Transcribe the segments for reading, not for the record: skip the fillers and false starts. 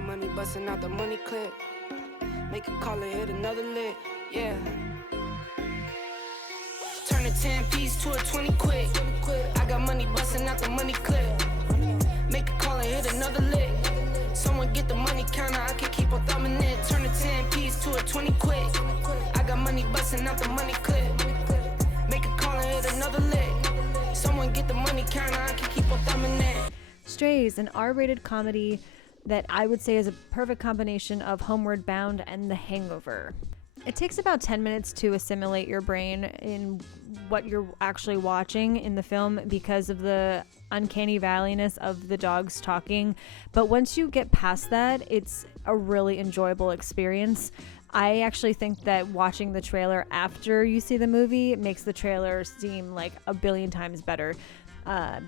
got money busting out the money clip. Make a call and hit another lick, yeah. Turn a 10-piece to a 20 quick. I got money busting out the money clip. Make a call and hit another lick. Someone get the money counter, I can keep on thumbing it. Turn a 10-piece to a 20 quick. I got money busting out the money clip. Make a call and hit another lick. Someone get the money counter, I can keep on thumbing it. Strays, an R-rated comedy that I would say is a perfect combination of Homeward Bound and The Hangover. It takes about 10 minutes to assimilate your brain in what you're actually watching in the film because of the uncanny valleyness of the dogs talking. But once you get past that, it's a really enjoyable experience. I actually think that watching the trailer after you see the movie makes the trailer seem like a billion times better.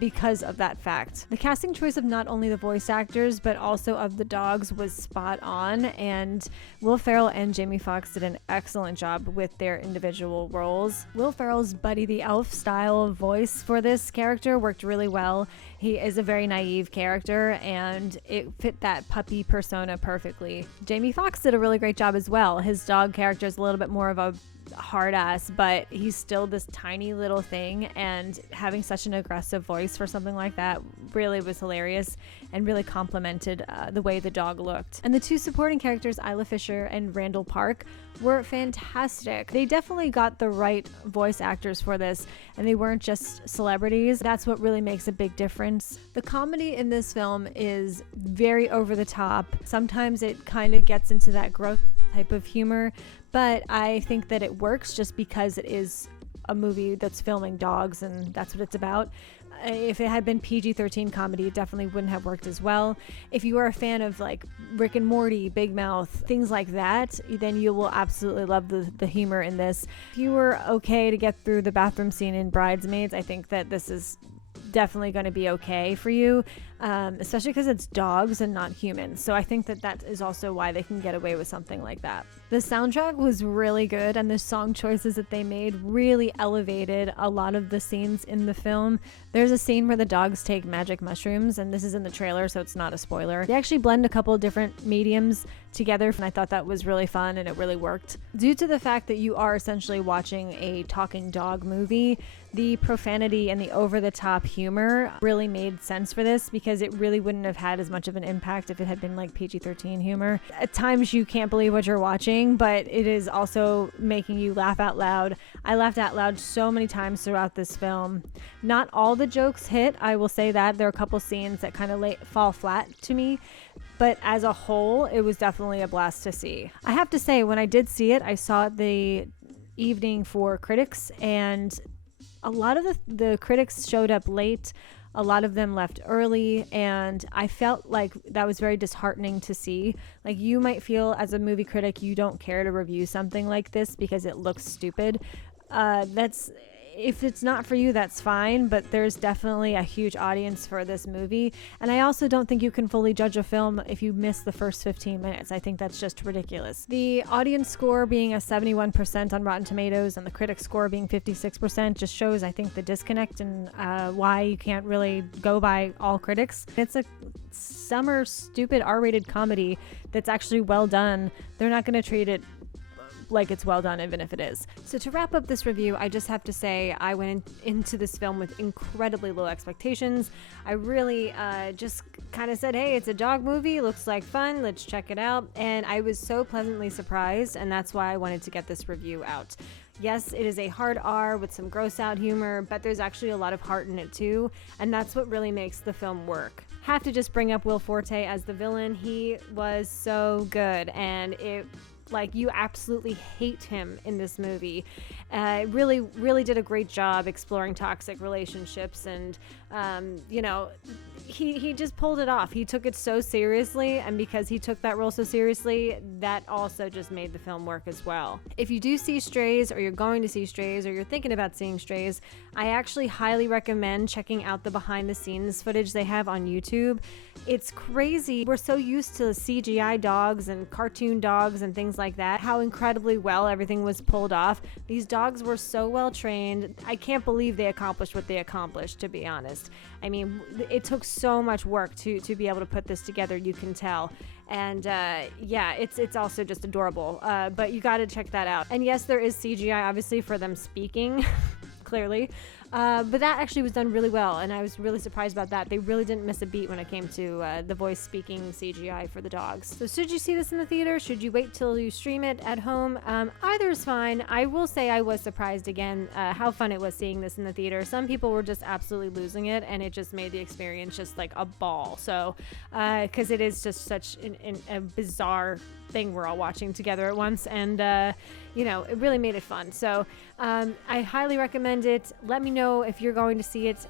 Because of that fact. The casting choice of not only the voice actors, but also of the dogs was spot on, and Will Ferrell and Jamie Foxx did an excellent job with their individual roles. Will Ferrell's Buddy the Elf style of voice for this character worked really well. He is a very naive character, and it fit that puppy persona perfectly. Jamie Foxx did a really great job as well. His dog character is a little bit more of a hard ass, but he's still this tiny little thing, and having such an aggressive voice for something like that really was hilarious and really complimented the way the dog looked. And the two supporting characters, Isla Fisher and Randall Park, were fantastic. They definitely got the right voice actors for this, and they weren't just celebrities. That's what really makes a big difference. The comedy in this film is very over the top. Sometimes it kind of gets into that growth type of humor, but I think that it works just because it is a movie that's filming dogs, and that's what it's about. If it had been PG-13 comedy, it definitely wouldn't have worked as well. If you are a fan of like Rick and Morty, Big Mouth, things like that, then you will absolutely love the humor in this. If you were okay to get through the bathroom scene in Bridesmaids, I think that this is definitely going to be okay for you, especially because it's dogs and not humans. So I think that is also why they can get away with something like that. The soundtrack was really good, and the song choices that they made really elevated a lot of the scenes in the film. There's a scene where the dogs take magic mushrooms, and this is in the trailer, so it's not a spoiler. They actually blend a couple of different mediums together, and I thought that was really fun, and it really worked. Due to the fact that you are essentially watching a talking dog movie, the profanity and the over-the-top humor really made sense for this, because it really wouldn't have had as much of an impact if it had been like PG-13 humor. At times you can't believe what you're watching, but it is also making you laugh out loud. I laughed out loud so many times throughout this film. Not all the jokes hit, I will say that. There are a couple scenes that kind of fall flat to me, but as a whole, it was definitely a blast to see. I have to say, when I did see it, I saw it the evening for critics, and a lot of the critics showed up late. A lot of them left early, and I felt like that was very disheartening to see. Like, you might feel as a movie critic you don't care to review something like this because it looks stupid. If it's not for you, that's fine, but there's definitely a huge audience for this movie. And I also don't think you can fully judge a film if you miss the first 15 minutes. I think that's just ridiculous. The audience score being a 71% on Rotten Tomatoes and the critic score being 56% just shows, I think, the disconnect and why you can't really go by all critics. It's a summer stupid R-rated comedy that's actually well done. They're not going to treat it like it's well done, even if it is. So to wrap up this review, I just have to say I went into this film with incredibly low expectations. I really just kind of said, hey, it's a dog movie, looks like fun, let's check it out. And I was so pleasantly surprised, and that's why I wanted to get this review out. Yes, it is a hard R with some gross out humor, but there's actually a lot of heart in it too, and that's what really makes the film work. Have to just bring up Will Forte as the villain. He was so good, and you absolutely hate him in this movie. Really did a great job exploring toxic relationships, and he just pulled it off. He took it so seriously, and because he took that role so seriously, that also just made the film work as well. If you do see Strays, or you're going to see Strays, or you're thinking about seeing Strays, I actually highly recommend checking out the behind the scenes footage they have on YouTube. It's crazy. We're so used to CGI dogs and cartoon dogs and things like that, how incredibly well everything was pulled off. These dogs dogs were so well trained. I can't believe they accomplished what they accomplished, to be honest. I mean, it took so much work to be able to put this together, you can tell. And yeah, it's also just adorable. But you got to check that out. And yes, there is CGI, obviously, for them speaking, clearly. But that actually was done really well, and I was really surprised about that. They really didn't miss a beat when it came to the voice speaking CGI for the dogs. So should you see this in the theater? Should you wait till you stream it at home? Either is fine. I will say I was surprised again how fun it was seeing this in the theater. Some people were just absolutely losing it, and it just made the experience just like a ball. So because it is just such a bizarre thing we're all watching together at once, and it really made it fun. So I highly recommend it. Let me know if you're going to see it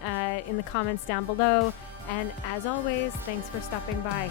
in the comments down below, and as always, thanks for stopping by.